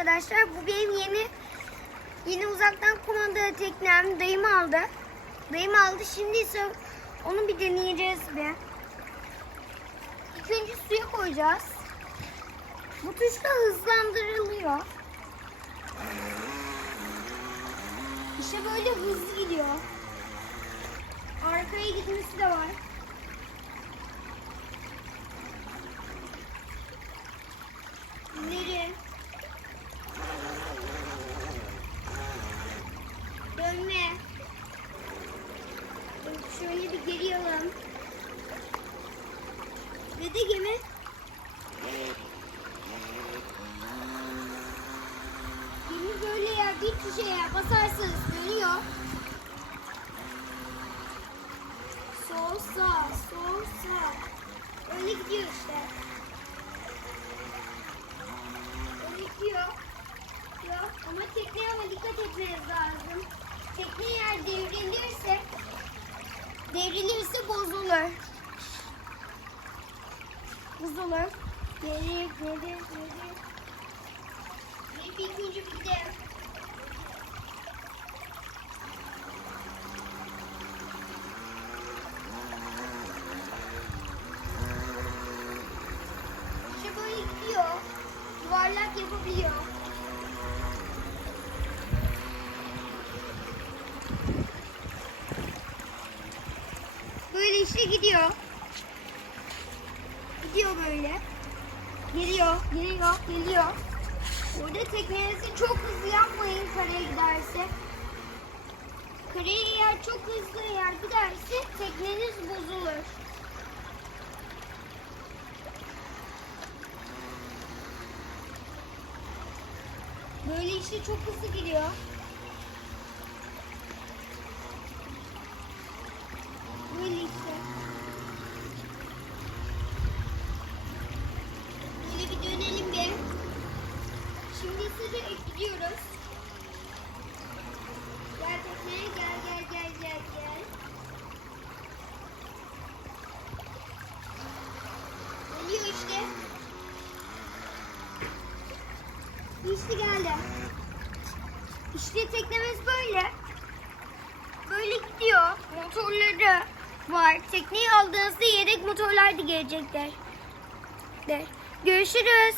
arkadaşlar. Bu benim yeni uzaktan kumandalı teknem. Dayım aldı. Şimdi ise onu bir deneyeceğiz bir. İlk önce suya koyacağız. Bu tuşla hızlandırılıyor. İşte böyle hızlı gidiyor. Arkaya gitmesi de var. İleri. Dönme. Şöyle bir geri alalım. Ve de gemi. Gemi böyle ya bir tuşa basarsanız dönüyor. Sol sağ, sol sağ. Öyle gidiyor işte. Öyle gidiyor. Yok ama tekneye dikkat etmeniz lazım. Tekne eğer devrilirse bozulur. Geri. İlk önce bir de. İşte böyle gidiyor. Yuvarlak yapabiliyor. Böyle işte gidiyor. Gidiyor böyle. Geliyor. Burada teknenizi çok hızlı yapmayın karaya giderse. Karaya eğer çok hızlı giderse tekneniz bozulur. Böyle işte çok hızlı gidiyor. Böyle işte. Böyle bir dönelim bir. Şimdi size ekliyoruz. Gel tekneye gel. Geliyor işte. İşte geldi. İşte teknemiz böyle. Böyle gidiyor. Motorları var. Tekneyi aldığınızda yedek motorlar da gelecekler. Görüşürüz.